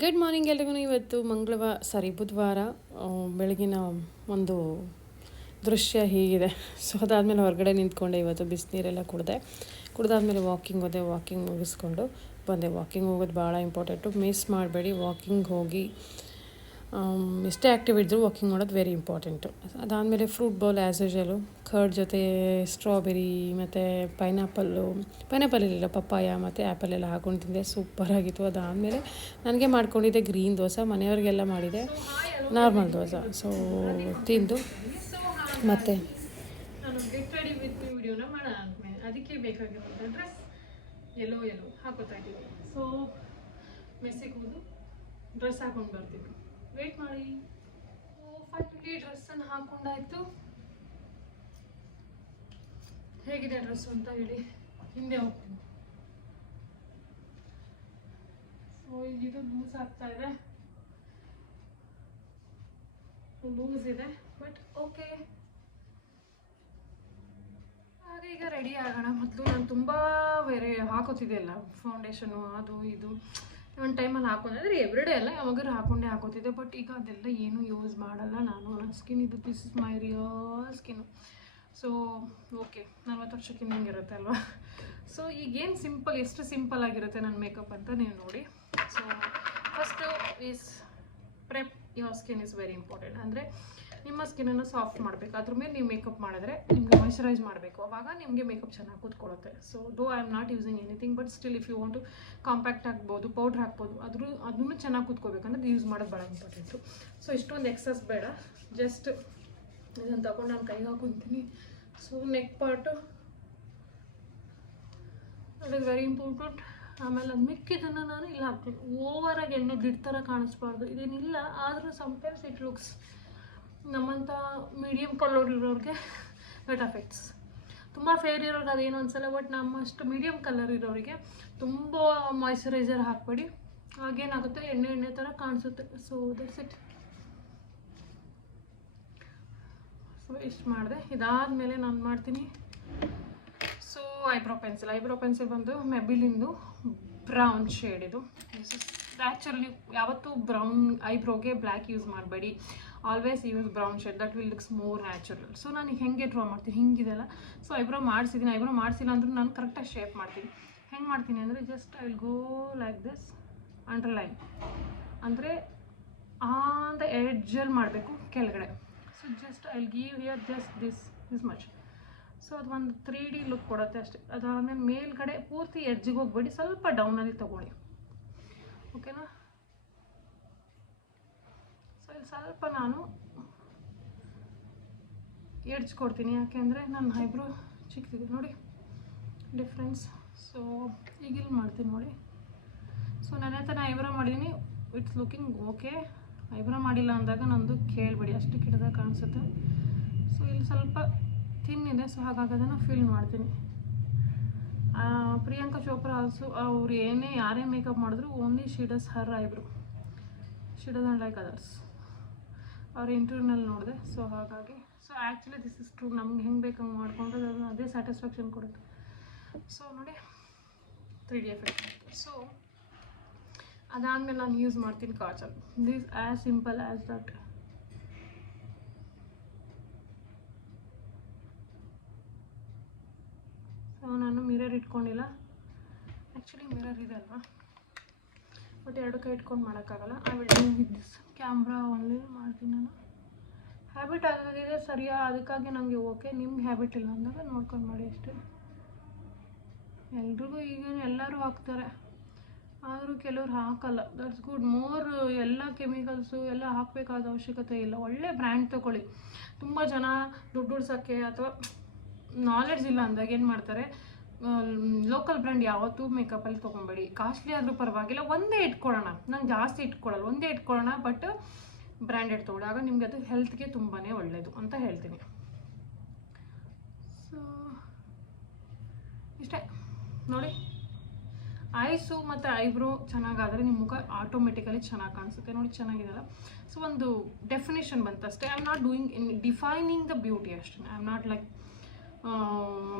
Good morning ಎಲ್ರಿಗೂ. ಇವತ್ತು ಬುಧವಾರ ಬೆಳಗಿನ ಒಂದು ದೃಶ್ಯ ಹೀಗಿದೆ. ಸೊ ಅದಾದಮೇಲೆ ಹೊರಗಡೆ ನಿಂತ್ಕೊಂಡೆ. ಇವತ್ತು ಬಿಸಿನೀರೆಲ್ಲ ಕುಡ್ದಾದ್ಮೇಲೆ ವಾಕಿಂಗ್ ಮುಗಿಸ್ಕೊಂಡು ಬಂದೆ. ವಾಕಿಂಗ್ ಹೋಗೋದು ಭಾಳ ಇಂಪಾರ್ಟೆಂಟು, ಮಿಸ್ ಮಾಡಬೇಡಿ. ವಾಕಿಂಗ್ ಹೋಗಿ ಎಷ್ಟೇ ಆ್ಯಕ್ಟಿವ್ ಇದ್ದರೂ ವಾಕಿಂಗ್ ಮಾಡೋದು ವೆರಿ ಇಂಪಾರ್ಟೆಂಟು. ಅದಾದಮೇಲೆ ಫ್ರೂಟ್ ಬೌಲ್ ಆ್ಯಸ್ ಯೂಶಲು, ಕರ್ಡ್ ಜೊತೆ ಸ್ಟ್ರಾಬೆರಿ ಮತ್ತು ಪೈನಾಪಲ್ ಇಲ್ಲ, ಪಪ್ಪಾಯ ಮತ್ತು ಆ್ಯಪಲ್ ಎಲ್ಲ ಹಾಕೊಂಡು ತಿಂದೆ. ಸೂಪರಾಗಿತ್ತು. ಅದಾದಮೇಲೆ ನನಗೆ ಮಾಡ್ಕೊಂಡಿದ್ದೆ ಗ್ರೀನ್ ದೋಸೆ, ಮನೆಯವ್ರಿಗೆಲ್ಲ ಮಾಡಿದೆ ನಾರ್ಮಲ್ ದೋಸೆ. ಸೊ ತಿಂದು ಮತ್ತು ನಾನು ಗೆಟ್ ರೆಡಿ ವಿತ್ ಮೀ ವಿಡಿಯೋನ ಮಾಡೋಣ ಅಂದ್ಮೇಲೆ ಅದಕ್ಕೆ ಬೇಕಾಗಿರೋಂಥ ಡ್ರೆಸ್ ಎಲ್ಲೋ ಹಾಕೋತಾ ಇದ್ದೀವಿ. ಸೊ ಮೆಸ್ಸಿಗೆ ಹೋದು ಡ್ರೆಸ್ ಹಾಕೊಂಡು ಬರ್ತೀವಿ. ವೇಟ್ ಮಾಡಿ. ಫೈನಲಿ ಡ್ರೆಸ್ಸನ್ನು ಹಾಕೊಂಡಾಯ್ತು. ಹೇಗಿದೆ ಡ್ರೆಸ್ ಅಂತ ಹೇಳಿ ಹಿಂದೆ ಹೋಗ್ತೀನಿ. ಸೊ ಇದು ಲೂಸ್ ಆಗ್ತಾ ಇದೆ, ಲೂಸ್ ಇದೆ, ಬಟ್ ಓಕೆ. ಹಾಗೆ ಈಗ ರೆಡಿ ಆಗೋಣ. ಮೊದಲು ನಾನು ತುಂಬ ಬೇರೆ ಹಾಕೋತಿದ್ದೆ ಅಲ್ಲ, ಫೌಂಡೇಶನು ಅದು ಇದು ಒಂದು ಟೈಮಲ್ಲಿ ಹಾಕೊಂಡ್ರೆ ಎವ್ರಿಡೇ ಅಲ್ಲ, ಯಾವಾಗಾರು ಹಾಕೋತಿದ್ದೆ. ಬಟ್ ಈಗ ಅದೆಲ್ಲ ಏನೂ ಯೂಸ್ ಮಾಡಲ್ಲ ನಾನು. ನನ್ನ ಸ್ಕಿನ್ ಇದು this is my real skin. So okay, 40 ವರ್ಷಕ್ಕೆ ಹಿಂಗಿರುತ್ತೆ ಅಲ್ವಾ. ಸೊ ಈಗೇನು ಎಷ್ಟು ಸಿಂಪಲ್ ಆಗಿರುತ್ತೆ ನನ್ನ ಮೇಕಪ್ ಅಂತ ನೀವು ನೋಡಿ. So first is prep your skin is very important. ಅಂದರೆ ನಿಮ್ಮ ಸ್ಕಿನ್ನನ್ನು ಸಾಫ್ಟ್ ಮಾಡಬೇಕು. ಅದ್ರ ಮೇಲೆ ನೀವು ಮೇಕಪ್ ಮಾಡಿದ್ರೆ ನಿಮಗೆ ಮಾಯ್ಶ್ಚರೈಸ್ ಮಾಡಬೇಕು, ಅವಾಗ ನಿಮಗೆ ಮೇಕಪ್ ಚೆನ್ನಾಗಿ ಕೂತ್ಕೊಳ್ಳುತ್ತೆ. So though I am not using anything, but still if you want to compact ಆಗ್ಬೋದು, ಪೌಡ್ರ್ ಹಾಕ್ಬೋದು, ಅದನ್ನು ಚೆನ್ನಾಗಿ ಕೂತ್ಕೋಬೇಕಂದ್ರೆ ಯೂಸ್ ಮಾಡೋದು ಭಾಳ ಇಂಪಾರ್ಟೆಂಟು. ಸೊ ಇಷ್ಟೊಂದು ಎಕ್ಸಸ್ ಬೇಡ, ಜಸ್ಟ್ ಇದನ್ನು ತಗೊಂಡು ನಾನು ಕೈಗೆ ಹಾಕೊತೀನಿ. So neck part that is very important. ಆಮೇಲೆ ಅದು ಮಿಕ್ಕಿದ್ದನ್ನು ನಾನು ಇಲ್ಲಿ ಹಾಕ್ತೀನಿ. ಓವರಾಗಿ ಎಣ್ಣೆ ಗಿಡ್ ಥರ ಕಾಣಿಸ್ಬಾರ್ದು, ಇದೇನಿಲ್ಲ. ಆದರೂ ಸಮ್ಟೈಮ್ಸ್ ಇಟ್ ಲುಕ್ಸ್ ನಮ್ಮಂಥ ಮೀಡಿಯಮ್ ಕಲರ್ ಇರೋರಿಗೆ ದಟ್ ಅಫೆಕ್ಟ್ಸ್. ತುಂಬ ಫೇರ್ ಇರೋರಿಗೆ ಅದೇನು ಅನ್ಸಲ್ಲ, ಬಟ್ ನಮ್ಮಷ್ಟು ಮೀಡಿಯಮ್ ಕಲರ್ ಇರೋರಿಗೆ ತುಂಬ ಮಾಯ್ಶ್ಚರೈಸರ್ ಹಾಕ್ಬೇಡಿ, ಹಾಗೇನಾಗುತ್ತೆ ಎಣ್ಣೆ ಥರ ಕಾಣಿಸುತ್ತೆ. So that's it. ಸೊ ಇಷ್ಟು ಮಾಡಿದೆ. ಇದಾದಮೇಲೆ ನಾನು ಮಾಡ್ತೀನಿ. ಸೊ ಐಬ್ರೋ ಪೆನ್ಸಿಲ್ ಬಂದು ಮೆಬಿಲಿಂದು ಬ್ರೌನ್ ಶೇಡ್. ಇದು ನ್ಯಾಚುರಲಿ ಯಾವತ್ತೂ ಬ್ರೌನ್ ಐಬ್ರೋಗೆ ಬ್ಲ್ಯಾಕ್ ಯೂಸ್ ಮಾಡಬೇಡಿ, always use brown shade, that will looks more natural. So ನಾನು ಹೆಂಗೆ ಡ್ರಾ ಮಾಡ್ತೀನಿ ಹಿಂಗಿದೆಲ್ಲ. ಸೊ ಐಬ್ರೋ ಮಾಡಿಸಿದ್ದೀನಿ. ಐಬ್ರೋ ಮಾಡಿಸಿಲ್ಲ ಅಂದರೂ ನಾನು ಕರೆಕ್ಟಾಗಿ ಶೇಪ್ ಮಾಡ್ತೀನಿ. ಹೆಂಗೆ ಮಾಡ್ತೀನಿ ಅಂದರೆ just I will go like this, underline ಅಂದರೆ ಆನ್ ದ ಎಡ್ಜಲ್ಲಿ ಮಾಡಬೇಕು ಕೆಳಗಡೆ. So just I will give here just this much. So ಅದು ಒಂದು 3D ಲುಕ್ ಕೊಡುತ್ತೆ ಅಷ್ಟೇ. ಅದಾದಮೇಲೆ ಮೇಲ್ಗಡೆ ಪೂರ್ತಿ ಎಡ್ಜಿಗೆ ಹೋಗ್ಬೇಡಿ, ಸ್ವಲ್ಪ ಡೌನಲ್ಲಿ ತೊಗೊಳ್ಳಿ, ಓಕೆನಾ. ಸೊ ಇಲ್ಲಿ ಸ್ವಲ್ಪ ನಾನು ಎಡ್ಜ್ ಕೊಡ್ತೀನಿ, ಯಾಕೆಂದರೆ ನನ್ನ ಐಬ್ರೋ ಚಿಕ್ಕದಿದೆ ನೋಡಿ ಡಿಫ್ರೆನ್ಸ್. ಸೊ ಈಗ ಇಲ್ಲಿ ಮಾಡ್ತೀನಿ ನೋಡಿ. ಸೊ ನನ್ನ ಐಬ್ರೋ ಮಾಡಿದ್ದೀನಿ, ಇಟ್ಸ್ ಲುಕಿಂಗ್ ಓಕೆ. ಐಬ್ರೋ ಮಾಡಿಲ್ಲ ಅಂದಾಗ ನಂದು ಕೇಳಬೇಡಿ, ಅಷ್ಟು ಕೆಟ್ಟದಾಗ ಕಾಣಿಸುತ್ತೆ. ಸೊ ಇಲ್ಲಿ ಸ್ವಲ್ಪ ಥಿನ್ ಇದೆ, ಸೊ ಹಾಗಾಗಿ ಅದನ್ನು ಫಿಲ್ ಮಾಡ್ತೀನಿ. ಪ್ರಿಯಾಂಕಾ ಚೋಪ್ರಾ ಆಲ್ಸೋ, ಅವ್ರು ಯಾರೇ ಮೇಕಪ್ ಮಾಡಿದ್ರು only she does Har eyebrow, she doesn't like others. ಅವ್ರ ಇಂಟರ್ವ್ಯೂನಲ್ಲಿ ನೋಡಿದೆ. ಸೊ ಹಾಗಾಗಿ so actually this is true. ನಮ್ಗೆ ಹೆಂಗೆ ಬೇಕು ಹಂಗೆ ಮಾಡಿಕೊಂಡ್ರೆ ಅದು ಅದೇ ಸ್ಯಾಟಿಸ್ಫ್ಯಾಕ್ಷನ್ ಕೊಡುತ್ತೆ. ಸೊ ನೋಡಿ 3D ಎಫೆಕ್ಟ್. ಸೊ ಅದಾದಮೇಲೆ ನಾನು ಯೂಸ್ ಮಾಡ್ತೀನಿ Kajal. This as simple as that. So ನಾನು ಮಿರರ್ ಇಟ್ಕೊಂಡಿಲ್ಲ, ಆ್ಯಕ್ಚುಲಿ ಮಿರರ್ ಇದೆ ಅಲ್ವಾ, ಬಟ್ 2 ಕೈ ಇಟ್ಕೊಂಡು ಮಾಡೋಕ್ಕಾಗಲ್ಲ. I will do with this camera only ಮಾಡ್ತೀನಿ ನಾನು. ಹ್ಯಾಬಿಟ್ ಆಗೋದಿದೆ ಸರಿಯಾ, ಅದಕ್ಕಾಗಿ ನನಗೆ ಓಕೆ. ನಿಮ್ಗೆ ಹ್ಯಾಬಿಟ್ ಇಲ್ಲ ಅಂದಾಗ ನೋಡ್ಕೊಂಡು ಮಾಡಿ ಅಷ್ಟೇ. ಎಲ್ರಿಗೂ ಈಗ ಎಲ್ಲರೂ ಹಾಕ್ತಾರೆ, ಆದರೂ ಕೆಲವ್ರು ಹಾಕಲ್ಲ. That's good. ಮೋರ್ ಎಲ್ಲ ಕೆಮಿಕಲ್ಸು ಎಲ್ಲ ಹಾಕಬೇಕಾದ ಅವಶ್ಯಕತೆ ಇಲ್ಲ. ಒಳ್ಳೆ ಬ್ರ್ಯಾಂಡ್ ತೊಗೊಳ್ಳಿ. ತುಂಬ ಜನ ದುಡ್ಡು ಉಳ್ಸೋಕ್ಕೆ ಅಥವಾ ನಾಲೆಡ್ಜ್ ಇಲ್ಲ ಅಂದಾಗ ಏನು ಮಾಡ್ತಾರೆ, ಲೋಕಲ್ ಬ್ರ್ಯಾಂಡ್ ಯಾವತ್ತೂ ಮೇಕಪ್ಪಲ್ಲಿ ತೊಗೊಬೇಡಿ. ಕಾಸ್ಟ್ಲಿ ಆದರೂ ಪರವಾಗಿಲ್ಲ, ಒಂದೇ ಇಟ್ಕೊಳ್ಳೋಣ. ನಾನು ಜಾಸ್ತಿ ಇಟ್ಕೊಳ್ಳಲ್ಲ, ಒಂದೇ ಇಟ್ಕೊಳ್ಳೋಣ, ಬಟ್ ಬ್ರ್ಯಾಂಡೆಡ್ ತೊಗೊಳ್ಳಿ, ಆಗ ನಿಮಗೆ ಅದು ಹೆಲ್ತ್ಗೆ ತುಂಬಾ ಒಳ್ಳೆಯದು ಅಂತ ಹೇಳ್ತೀನಿ. ಸೊ ಇಷ್ಟೇ ನೋಡಿ. ಐಸು ಮತ್ತು ಐಬ್ರೋ ಚೆನ್ನಾಗಾದರೆ ನಿಮ್ಮ ಮುಖ ಆಟೋಮೆಟಿಕಲಿ ಚೆನ್ನಾಗಿ ಕಾಣಿಸುತ್ತೆ. ನೋಡಿ ಚೆನ್ನಾಗಿದೆಯಲ್ಲ. ಸೊ ಒಂದು ಡೆಫಿನೇಷನ್ ಬಂತಷ್ಟೇ. I am not doing defining the beauty ಅಷ್ಟೇ. ಐ ಆಮ್ ನಾಟ್ ಲೈಕ್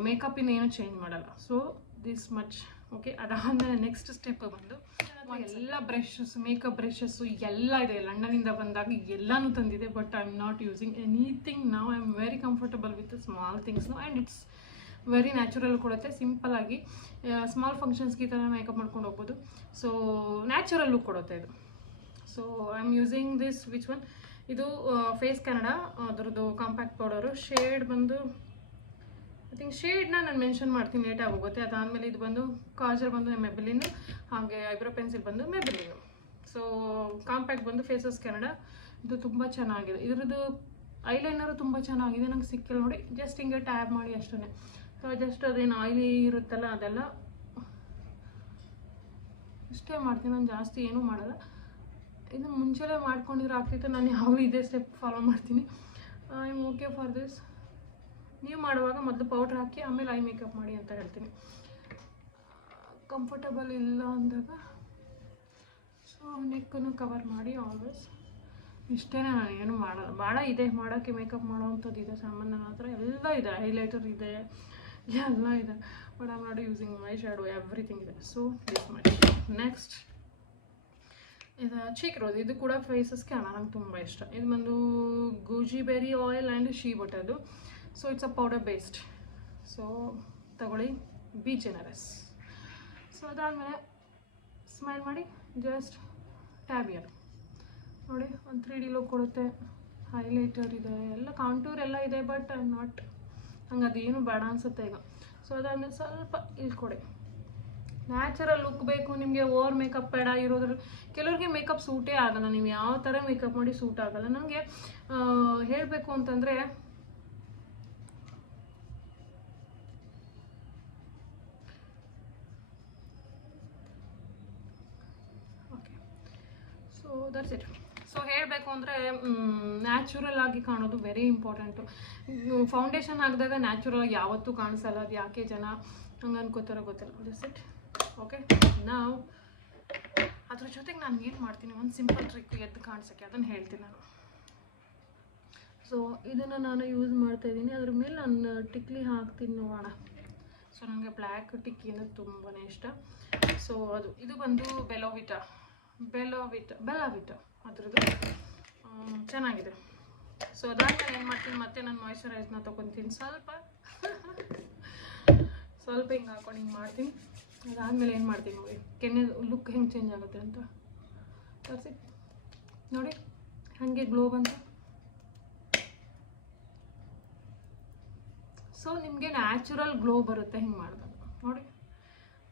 ಮೇಕಪ್ಪಿನ ಏನೂ ಚೇಂಜ್ ಮಾಡಲ್ಲ. ಸೊ ದಿಸ್ ಮಚ್ ಓಕೆ, ಅದಾದಮೇಲೆ ನೆಕ್ಸ್ಟ್ ಸ್ಟೆಪ್ ಬಂದು ಎಲ್ಲ ಬ್ರಷಸ್, ಮೇಕಪ್ ಬ್ರಷಸ್ಸು ಎಲ್ಲ ಇದೆ. ಲಂಡನಿಂದ ಬಂದಾಗ ಎಲ್ಲನೂ ತಂದಿದೆ, but I am not using anything ನಾವು. I am very comfortable with small ಥಿಂಗ್ಸ್ನು ಆ್ಯಂಡ್ ಇಟ್ಸ್ ವೆರಿ ನ್ಯಾಚುರಲ್ ಕೊಡುತ್ತೆ. ಸಿಂಪಲ್ಲಾಗಿ ಸ್ಮಾಲ್ ಫಂಕ್ಷನ್ಸ್ಗೆ ಈ ಥರ ಮೇಕಪ್ ಮಾಡ್ಕೊಂಡು ಹೋಗ್ಬೋದು. ಸೊ ನ್ಯಾಚುರಲ್ ಲುಕ್ ಕೊಡುತ್ತೆ ಇದು. So I am using this which one, ಇದು ಫೇಸ್ ಕೆನಡಾ ಅದರದ್ದು ಕಾಂಪ್ಯಾಕ್ಟ್ ಪೌಡರು. ಶೇಡ್ ಬಂದು ಐ ಥಿಂಕ್ ಶೇಡ್ನ ನಾನು ಮೆನ್ಷನ್ ಮಾಡ್ತೀನಿ, ಲೇಟಾಗಿ ಹೋಗುತ್ತೆ. ಅದಾದಮೇಲೆ ಇದು ಬಂದು ಕಾಜಲ್ ಬಂದು ಮೆಬಿಲಿನು, ಹಾಗೆ ಐಬ್ರೋ ಪೆನ್ಸಿಲ್ ಬಂದು ಮೆಬಿಲಿನು. ಸೊ ಕಾಂಪ್ಯಾಕ್ಟ್ ಬಂದು ಫೇಸಸ್ ಕೆನಡಾ. ಇದು ತುಂಬ ಚೆನ್ನಾಗಿದೆ. ಇದರದ್ದು ಐಲೈನರು ತುಂಬ ಚೆನ್ನಾಗಿದೆ, ನಂಗೆ ಸಿಕ್ಕಿಲ್ಲ ನೋಡಿ. ಜಸ್ಟ್ ಹಿಂಗೆ ಟ್ಯಾಬ್ ಮಾಡಿ ಅಷ್ಟೇ. ಸೊ ಜಸ್ಟ್ ಅದೇನು ಆಯಿಲಿ ಇರುತ್ತಲ್ಲ ಅದೆಲ್ಲ ಇಷ್ಟೇ ಮಾಡ್ತೀನಿ, ನಾನು ಜಾಸ್ತಿ ಏನೂ ಮಾಡೋಲ್ಲ. ಇದು ಮುಂಚೆನೇ ಮಾಡ್ಕೊಂಡಿರೋ ಆಗ್ತಿತ್ತು, ನಾನು ಯಾವಾಗಲೂ ಇದೇ ಸ್ಟೆಪ್ ಫಾಲೋ ಮಾಡ್ತೀನಿ. I am okay for this. ನೀವು ಮಾಡುವಾಗ ಮೊದಲು ಪೌಡ್ರ್ ಹಾಕಿ ಆಮೇಲೆ ಐ ಮೇಕಪ್ ಮಾಡಿ ಅಂತ ಹೇಳ್ತೀನಿ. ಕಂಫರ್ಟಬಲ್ ಇಲ್ಲ ಅಂದಾಗ ಸೊ ನೆಕ್ಕನ್ನು ಕವರ್ ಮಾಡಿ ಆಲ್ವೇಸ್. ಇಷ್ಟೇ, ನಾನು ಏನು ಮಾಡಲ್ಲ. ಭಾಳ ಇದೆ ಮಾಡೋಕ್ಕೆ, ಮೇಕಪ್ ಮಾಡೋವಂಥದ್ದು ಇದೆ ಸಾಮಾನು. ನನ್ನ ಹತ್ರ ಎಲ್ಲ ಇದೆ, ಹೈಲೈಟರ್ ಇದೆ, ಎಲ್ಲ ಇದೆ. But I am not using my shadow, everything ಇದೆ. So this much. ನೆಕ್ಸ್ಟ್ ಇದು ಚೀಕ್ ರೋಸ್. ಇದು ಕೂಡ ಫೇಸಸ್ಗೆ ನಂಗೆ ತುಂಬ ಇಷ್ಟ. ಇದು ಬಂದು ಗೂಜಿಬೆರಿ ಆಯಿಲ್ ಆ್ಯಂಡ್ ಶೀ ಬಟರ್ದು. So it's a powder based. So ತಗೊಳ್ಳಿ, ಬಿ ಜನರಸ್. ಸೊ ಅದಾದಮೇಲೆ ಸ್ಮೈಲ್ ಮಾಡಿ, ಜಸ್ಟ್ ಟ್ಯಾಬಿಯರ್ ನೋಡಿ, ಒಂದು 3D ಲುಕ್ ಕೊಡುತ್ತೆ. ಹೈಲೈಟರ್ ಇದೆ, ಎಲ್ಲ ಕಾಂಟೂರ್ ಎಲ್ಲ ಇದೆ, ಬಟ್ ಐ ಆಮ್ ನಾಟ್, ಹಂಗೆ ಅದೇನು ಬೇಡ ಅನಿಸುತ್ತೆ ಈಗ. ಸೊ ಅದಾದಮೇಲೆ ಸ್ವಲ್ಪ ಇಲ್ಲಿ ಕೊಡಿ. ನ್ಯಾಚುರಲ್ ಲುಕ್ ಬೇಕು ನಿಮಗೆ, ಓವರ್ ಮೇಕಪ್ ಬೇಡ. ಇರೋದ್ರ ಕೆಲವ್ರಿಗೆ ಮೇಕಪ್ ಸೂಟೇ ಆಗಲ್ಲ, ನೀವು ಯಾವ ಥರ ಮೇಕಪ್ ಮಾಡಿ ಸೂಟ್ ಆಗಲ್ಲ. ನನಗೆ ಹೇಳಬೇಕು ಅಂತಂದರೆ okay, so that's it. So ಹೇಳಬೇಕು ಅಂದರೆ ನ್ಯಾಚುರಲ್ ಆಗಿ ಕಾಣೋದು ವೆರಿ ಇಂಪಾರ್ಟೆಂಟು. ಫೌಂಡೇಶನ್ ಹಾಕಿದಾಗ ನ್ಯಾಚುರಲ್ ಆಗಿ ಯಾವತ್ತೂ ಕಾಣಿಸಲ್ಲ. ಅದು ಯಾಕೆ ಜನ ಹಂಗೆ ಅನ್ಕೋತಾರೋ ಗೊತ್ತಿಲ್ಲ. That's it. ಓಕೆ, ನಾವು ಅದ್ರ ಜೊತೆಗೆ ನಾನು ಏನು ಮಾಡ್ತೀನಿ, ಒಂದು ಸಿಂಪಲ್ ಟ್ರಿಕ್ ಎದ್ದು ಕಾಣಿಸೋಕ್ಕೆ, ಅದನ್ನು ಹೇಳ್ತೀನಿ ನಾನು. ಸೊ ಇದನ್ನು ನಾನು ಯೂಸ್ ಮಾಡ್ತಾಯಿದ್ದೀನಿ. ಅದ್ರ ಮೇಲೆ ನಾನು ಟಿಕ್ಲಿ ಹಾಕ್ತೀನಿ ನೋಡೋಣ. ಸೊ ನನಗೆ ಬ್ಲ್ಯಾಕ್ ಟಿಕ್ಕಿ ಅಂದರೆ ತುಂಬಾ ಇಷ್ಟ. ಸೊ ಇದು ಬಂದು ಬೆಲ್ಲವಿಟ ಅದ್ರದ್ದು ಚೆನ್ನಾಗಿದೆ. ಸೊ ಅದಾದಮೇಲೆ ಏನು ಮಾಡ್ತೀನಿ, ಮತ್ತೆ ನಾನು ಮಾಯ್ಶ್ಚರೈಸ್ನ ತೊಗೊತೀನಿ. ಸ್ವಲ್ಪ ಹಿಂಗೆ ಹಾಕೊಂಡು ಹಿಂಗೆ ಮಾಡ್ತೀನಿ. ಅದಾದಮೇಲೆ ಏನು ಮಾಡ್ತೀನಿ ನೋಡಿ, ಕೆನ್ನೆ ಲುಕ್ ಹೆಂಗೆ ಚೇಂಜ್ ಆಗುತ್ತೆ ಅಂತ ತೋರಿಸಿ ನೋಡಿ. ಹಾಗೆ ಗ್ಲೋ ಬಂತು. ಸೊ ನಿಮಗೆ ನ್ಯಾಚುರಲ್ ಗ್ಲೋ ಬರುತ್ತೆ ಹಿಂಗೆ ಮಾಡಿದಾಗ ನೋಡಿ.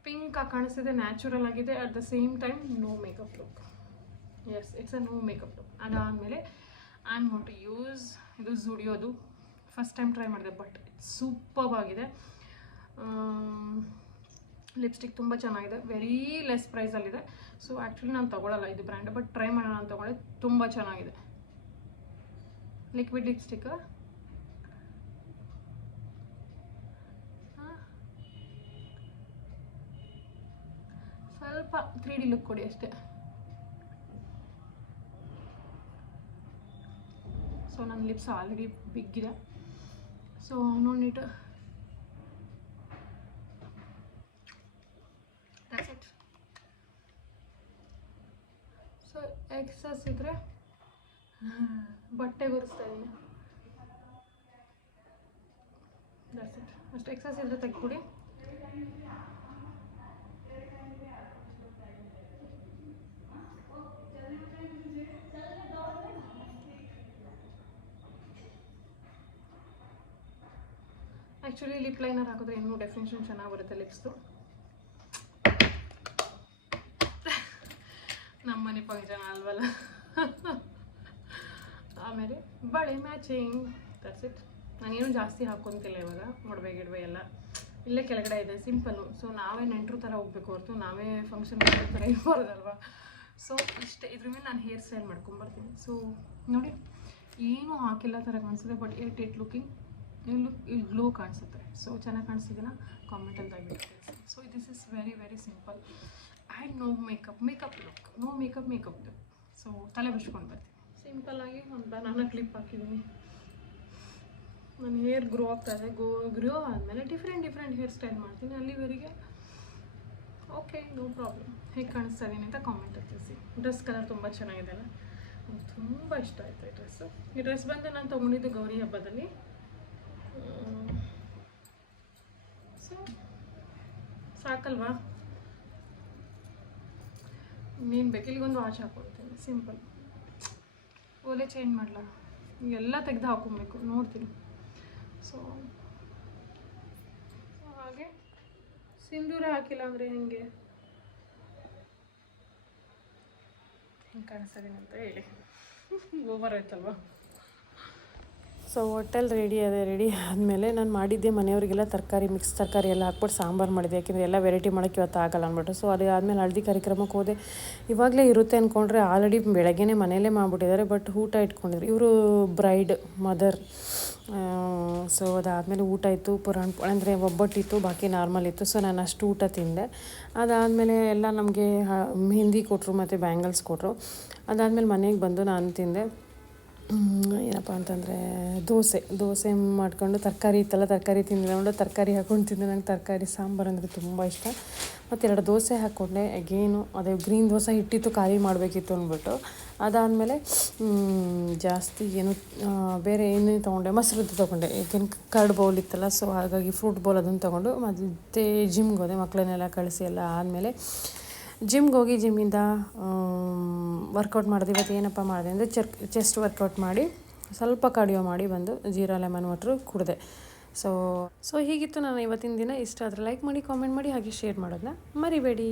ಪಿಂಕ್ ಆಗಿ ಕಾಣಿಸ್ತಿದೆ, ನ್ಯಾಚುರಲ್ ಆಗಿದೆ. At the same time no makeup look. Yes, it's a no makeup look. ಅದಾದಮೇಲೆ I am going to use ಇದು ಝುಡಿಯೋದು. ಫಸ್ಟ್ ಟೈಮ್ ಟ್ರೈ ಮಾಡಿದೆ, ಬಟ್ ಸೂಪರ್ಬ್ ಆಗಿದೆ. ಲಿಪ್ಸ್ಟಿಕ್ ತುಂಬ ಚೆನ್ನಾಗಿದೆ, ವೆರಿ ಲೆಸ್ ಪ್ರೈಸಲ್ಲಿದೆ. ಸೊ ಆ್ಯಕ್ಚುಲಿ ನಾನು ತೊಗೊಳ್ಳಲ್ಲ ಇದು ಬ್ರ್ಯಾಂಡ್, ಬಟ್ ಟ್ರೈ ಮಾಡೋಣ ಅಂತ ತೊಗೊಂಡೆ. ತುಂಬ ಚೆನ್ನಾಗಿದೆ. Liquid lipstick. ಸ್ವಲ್ಪ 3D ಲುಕ್ ಕೊಡಿ ಅಷ್ಟೇ. ಸೊ ನನ್ನ ಲಿಪ್ಸ್ ಆಲ್ರೆಡಿ ಬಿಗ್ಗಿದೆ. So no need. That's it. So excess ಇದ್ರೆ ಬಟ್ಟೆ ಗುರಿಸ್ತಾ ಇದ್ದೀನಿ. That's it. ಅಷ್ಟು ಎಕ್ಸಸ್ ಇದ್ರೆ ತೆಗ್ದುಬಿಡಿ. ಆ್ಯಕ್ಚುಲಿ ಲಿಪ್ ಲೈನರ್ ಹಾಕಿದ್ರೆ ಇನ್ನೂ ಡೆಫಿನೇಷನ್ ಚೆನ್ನಾಗಿ ಬರುತ್ತೆ ಲಿಪ್ಸ್ದು. ನಮ್ಮ ಮನೆ ಫಂಕ್ಷನ್ ಅಲ್ವಲ್ಲ. ಆಮೇಲೆ ಬಳೆ ಮ್ಯಾಚಿಂಗ್. That's it. ನಾನೇನು ಜಾಸ್ತಿ ಹಾಕ್ಕೊಂತಿಲ್ಲ ಇವಾಗ. ಮೊಡವೆ ಗಿಡವೆ ಎಲ್ಲ ಇಲ್ಲೇ ಕೆಳಗಡೆ ಇದೆ, ಸಿಂಪಲ್ಲು. ಸೊ ನಾವೇ ನೆಂಟರು ಥರ ಹೋಗ್ಬೇಕು ಹೊರತು ನಾವೇ ಫಂಕ್ಷನ್ ಮಾಡೋ ಥರ ಇರ್ಬಾರ್ದಲ್ವ. ಸೊ ಇಷ್ಟೇ. ಇದ್ರ ಮೇಲೆ ನಾನು ಹೇರ್ ಸ್ಟೈಲ್ ಮಾಡ್ಕೊಂಬರ್ತೀನಿ. ಸೊ ನೋಡಿ, ಏನೂ ಹಾಕಿಲ್ಲ ಥರ ಕಾಣಿಸುತ್ತೆ, ಬಟ್ ಇಟ್ ಲುಕಿಂಗ್ ಇಲ್ಲಿ ಗ್ಲೋ ಕಾಣಿಸುತ್ತೆ. ಸೊ ಚೆನ್ನಾಗಿ ಕಾಣಿಸ್ತಿದ್ದೀನ ಕಾಮೆಂಟಲ್ಲಿ ದಯವಿಟ್ಟು ತಿಳಿಸಿ. So this is very very simple and no makeup look. No makeup look. So ತಲೆ ಬಿಚ್ಕೊಂಡು ಬರ್ತೀನಿ. ಸಿಂಪಲ್ಲಾಗಿ ಒಂದು ಬನಾನಾ ಕ್ಲಿಪ್ ಹಾಕಿದ್ದೀನಿ. ನನ್ನ ಹೇರ್ ಗ್ರೋ ಆಗ್ತಾಯಿದೆ. ಗ್ರೋ ಆದಮೇಲೆ ಡಿಫ್ರೆಂಟ್ ಹೇರ್ ಸ್ಟೈಲ್ ಮಾಡ್ತೀನಿ. ಅಲ್ಲಿವರೆಗೆ ಓಕೆ, ನೋ ಪ್ರಾಬ್ಲಮ್. ಹೇಗೆ ಕಾಣಿಸ್ತಾ ಇದೀನಿ ಅಂತ ಕಾಮೆಂಟ್ ತಿಳಿಸಿ. ಡ್ರೆಸ್ ಕಲರ್ ತುಂಬ ಚೆನ್ನಾಗಿದೆ ಅಲ್ಲ, ನಂಗೆ ತುಂಬ ಇಷ್ಟ ಆಯಿತು ಈ ಡ್ರೆಸ್ಸು. ಈ ಡ್ರೆಸ್ ಬಂದು ನಾನು ತೊಗೊಂಡಿದ್ದು ಗೌರಿ ಹಬ್ಬದಲ್ಲಿ. ಸೊ ಸಾಕಲ್ವಾ, ಇನ್ನೇನು ಬೇಕು. ಇಲ್ಲಿಗೊಂದು ವಾಚ್ ಹಾಕ್ಕೊಡ್ತೀನಿ, ಸಿಂಪಲ್. ಓಲೆ ಚೇಂಜ್ ಮಾಡಲ, ಎಲ್ಲ ತೆಗೆದು ಹಾಕೊಬೇಕು, ನೋಡ್ತೀನಿ. ಸೊ ಹಾಗೆ ಸಿಂಧೂರ ಹಾಕಿಲ್ಲ ಅಂದರೆ ಹೆಂಗೆ ಕಾಣಿಸ್ತದೆ ಅಂತ ಹೇಳಿ. ಓವರ್ ಆಯ್ತಲ್ವಾ. ಸೊ ಹೋಟೆಲ್ ರೆಡಿ ಆದಮೇಲೆ ನಾನು ಮಾಡಿದ್ದೆ ಮನೆಯವರಿಗೆಲ್ಲ ತರಕಾರಿ, ಮಿಕ್ಸ್ ತರಕಾರಿ ಎಲ್ಲ ಹಾಕ್ಬಿಟ್ಟು ಸಾಂಬಾರು ಮಾಡಿದೆ. ಯಾಕೆಂದರೆ ಎಲ್ಲ ವೆರೈಟಿ ಮಾಡೋಕ್ಕೆ ಇವತ್ತು ಆಗಲ್ಲ ಅಂದ್ಬಿಟ್ಟು. ಸೊ ಅದು ಆದಮೇಲೆ ಹಳದಿ ಕಾರ್ಯಕ್ರಮಕ್ಕೆ ಹೋದೆ. ಇವಾಗಲೇ ಇರುತ್ತೆ ಅಂದ್ಕೊಂಡ್ರೆ ಆಲ್ರೆಡಿ ಬೆಳಗ್ಗೆನೇ ಮನೆಯಲ್ಲೇ ಮಾಡಿಬಿಟ್ಟಿದ್ದಾರೆ. ಬಟ್ ಊಟ ಇಟ್ಕೊಂಡಿದ್ರು ಇವರು, ಬ್ರೈಡ್ ಮದರ್. ಸೊ ಅದಾದಮೇಲೆ ಊಟ ಇತ್ತು, ಅಂದರೆ ಒಬ್ಬಟ್ಟಿತ್ತು, ಬಾಕಿ ನಾರ್ಮಲ್ ಇತ್ತು. ಸೊ ನಾನು ಅಷ್ಟು ಊಟ ತಿಂದೆ. ಅದಾದಮೇಲೆ ಎಲ್ಲ ನಮಗೆ ಮೆಹಂದಿ ಕೊಟ್ಟರು ಮತ್ತು ಬ್ಯಾಂಗಲ್ಸ್ ಕೊಟ್ಟರು. ಅದಾದಮೇಲೆ ಮನೆಗೆ ಬಂದು ನಾನು ತಿಂದೆ ಏನಪ್ಪ ಅಂತಂದರೆ ದೋಸೆ ಮಾಡ್ಕೊಂಡು, ತರಕಾರಿ ಇತ್ತಲ್ಲ, ತರಕಾರಿ ತಿಂದ್ಕೊಂಡು ತರಕಾರಿ ಹಾಕ್ಕೊಂಡು ತಿಂದೆ. ನಂಗೆ ತರಕಾರಿ ಸಾಂಬಾರು ಅಂದರೆ ತುಂಬ ಇಷ್ಟ. ಮತ್ತು 2 ದೋಸೆ ಹಾಕ್ಕೊಂಡೆ. ಅಗೇನು ಅದೇ ಗ್ರೀನ್ ದೋಸೆ ಹಿಟ್ಟಿತ್ತು, ಖಾಲಿ ಮಾಡಬೇಕಿತ್ತು ಅಂದ್ಬಿಟ್ಟು. ಅದಾದಮೇಲೆ ಜಾಸ್ತಿ ಏನು ಬೇರೆ ಏನೇ ತೊಗೊಂಡೆ, ಮೊಸರದ್ದು ತೊಗೊಂಡೆ. ಏಕೆಂದ್ರೆ ಕರ್ಡ್ ಬೌಲ್ ಇತ್ತಲ್ಲ, ಸೊ ಹಾಗಾಗಿ ಫ್ರೂಟ್ ಬೌಲ್ ಅದನ್ನು ತೊಗೊಂಡು ಮತ್ತು ಜಿಮ್ಗೆ ಹೋದೆ. ಮಕ್ಕಳನ್ನೆಲ್ಲ ಕಳಿಸಿ ಎಲ್ಲ ಆದಮೇಲೆ ಜಿಮ್ಗೆ ಹೋಗಿ ಜಿಮ್ಮಿಂದ ವರ್ಕೌಟ್ ಮಾಡಿದೆ. ಇವತ್ತು ಏನಪ್ಪ ಮಾಡಿದೆ ಅಂದರೆ ಚೆಸ್ಟ್ ವರ್ಕೌಟ್ ಮಾಡಿ ಸ್ವಲ್ಪ ಕಾರ್ಡಿಯೋ ಮಾಡಿ ಬಂದು ಜೀರಾ ಲೆಮನ್ ವಾಟ್ರು ಕುಡಿದೆ. ಸೊ ಹೀಗಿತ್ತು ನಾನು ಇವತ್ತಿನ ದಿನ. ಇಷ್ಟ ಆದರೆ ಲೈಕ್ ಮಾಡಿ, ಕಾಮೆಂಟ್ ಮಾಡಿ, ಹಾಗೆ ಶೇರ್ ಮಾಡೋದನ್ನ ಮರಿಬೇಡಿ.